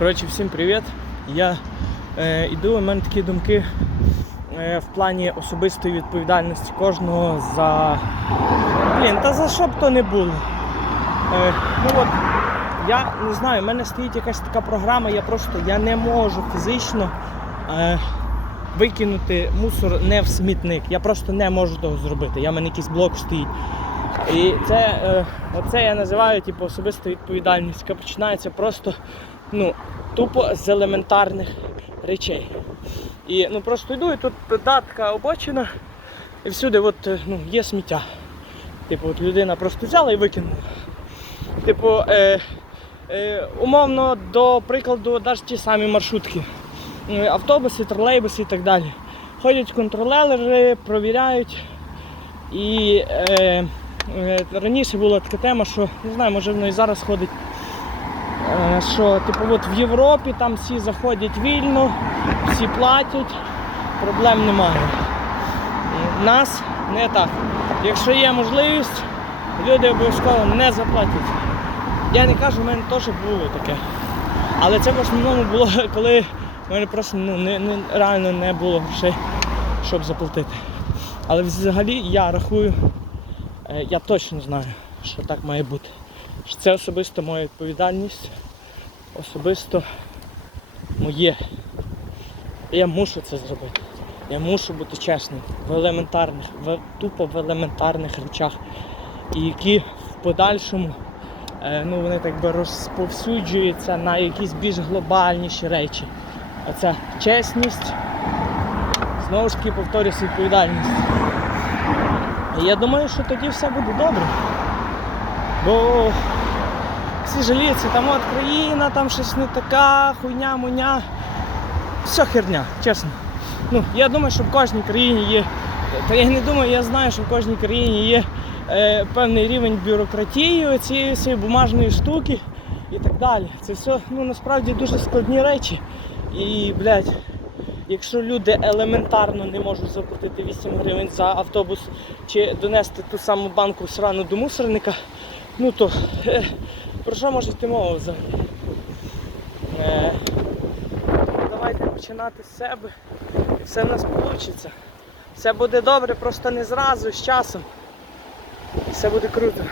Коротше, всім привіт. Я е, іду, у мене такі думки е, в плані особистої відповідальності кожного за. Блін, та за що б то не було. Е, ну от, я не знаю, в мене стоїть якась така програма, я просто я не можу фізично е, викинути мусор не в смітник. Я просто не можу того зробити. Я в мене якийсь блок стоїть. І це, е, оце я називаю типу, особиста відповідальність, яка починається просто ну, тупо з елементарних речей. І ну, просто йду, і тут да, така обочина, і всюди от, е, ну, є сміття. Типу, от людина просто взяла і викинула. Типу, е, е, умовно, до прикладу, навіть ті самі маршрутки, Е, автобуси, тролейбуси і так далі. Ходять контролери, провіряють. І е, раніше була така тема, що не знаю, може воно і зараз ходить. е, Що типу от в Європі там всі заходять вільно, всі платять, проблем немає. Нас не так. Якщо є можливість, люди обов'язково не заплатять. Я не кажу, в мене теж було таке. Але це в основному було, коли в мене просто ну, не, не, реально не було грошей, щоб заплатити. Але взагалі я рахую, е, я точно знаю, що так має бути. Що це особисто моя відповідальність, особисто моє. Я мушу це зробити. Я мушу бути чесним в елементарних, в, тупо в елементарних речах, і які в подальшому е, ну, вони так би розповсюджуються на якісь більш глобальніші речі. Оця чесність, знову ж таки повторюсь, відповідальність. І я думаю, що тоді все буде добре. Бо всі жаліються, там от країна, там щось не така, хуйня, муня. Все херня, чесно. Ну, я думаю, що в кожній країні є. Та я не думаю, я знаю, що в кожній країні є е, певний рівень бюрократії, цієї всієї бумажної штуки і так далі. Це все ну, насправді дуже складні речі. І, блядь, якщо люди елементарно не можуть заплатити 8 гривень за автобус чи донести ту саму банку срану до мусорника, ну то е, про що може йти мова взагалі? Е, давайте починати з себе і все в нас вийде. Все буде добре, просто не зразу, з часом. Все буде круто.